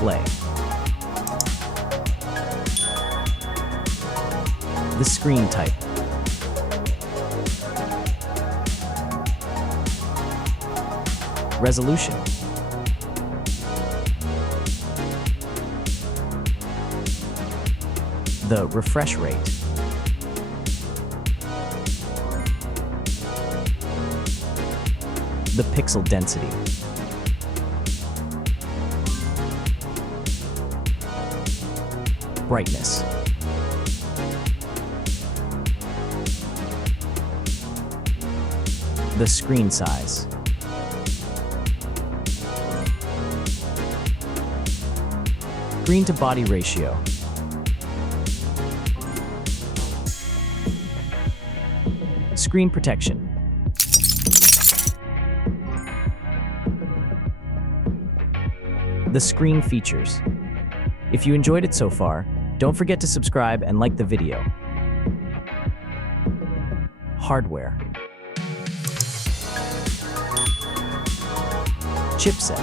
display. The screen type. Resolution. The refresh rate. The pixel density. Brightness. The screen size. Screen to body ratio. Screen protection. The screen features. If you enjoyed it so far, don't forget to subscribe and like the video. Hardware. Chipset.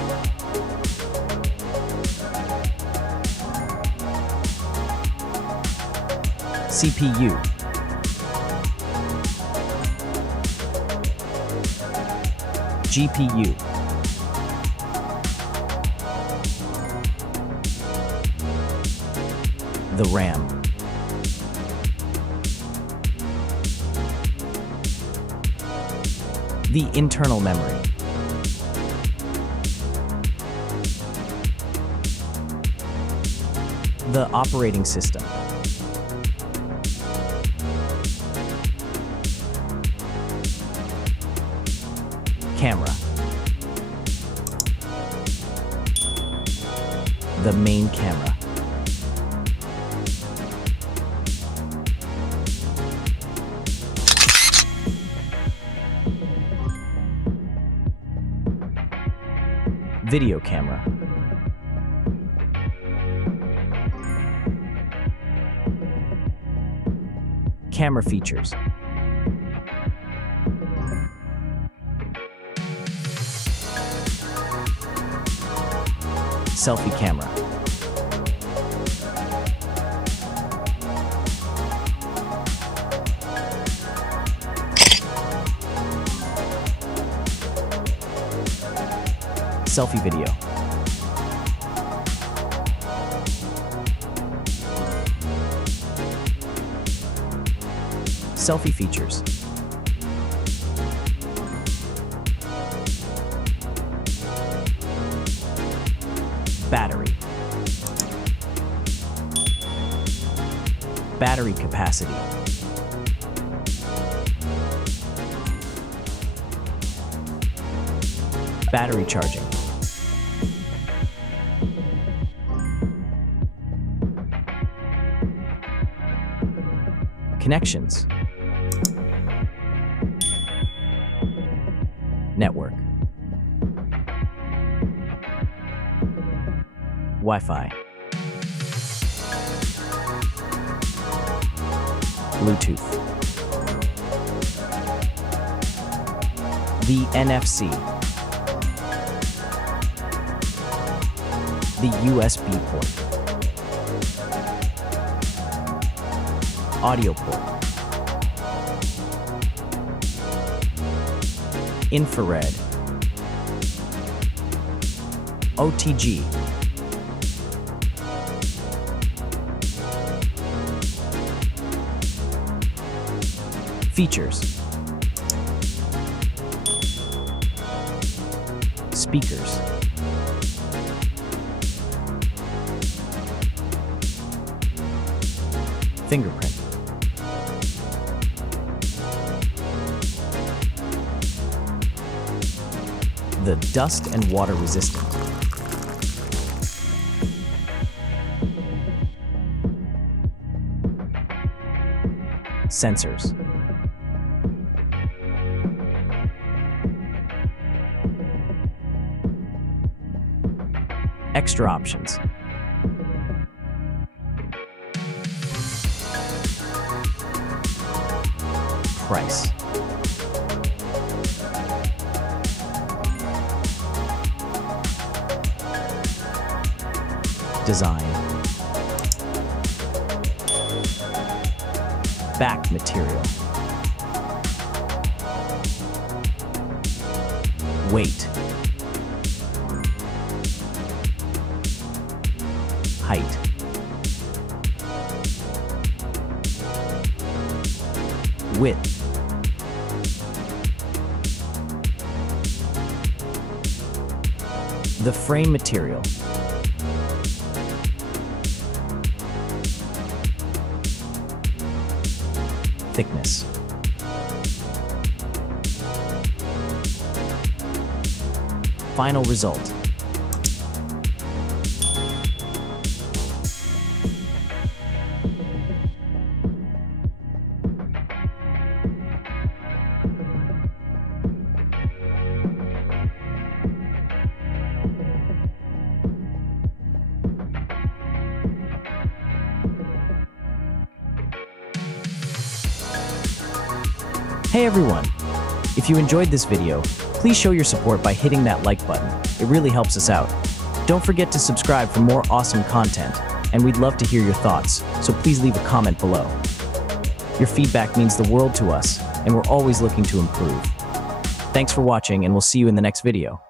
CPU. GPU. The RAM. The internal memory. The operating system. Camera. The main camera. Video camera. Camera features. Selfie camera. Selfie video. Selfie features. Battery. Battery capacity. Battery charging. Connections. Network. Wi-Fi. Bluetooth. The NFC. The USB port. Audio port. Infrared. OTG. Features. Speakers. Fingerprint. The dust and water resistant. Sensors. Extra options. Price. design. Back material. Weight. Height. Width. The frame material. Thickness. Final result. Hey everyone! If you enjoyed this video, please show your support by hitting that like button. It really helps us out. Don't forget to subscribe for more awesome content, and we'd love to hear your thoughts, so please leave a comment below. Your feedback means the world to us, and we're always looking to improve. Thanks for watching, and we'll see you in the next video.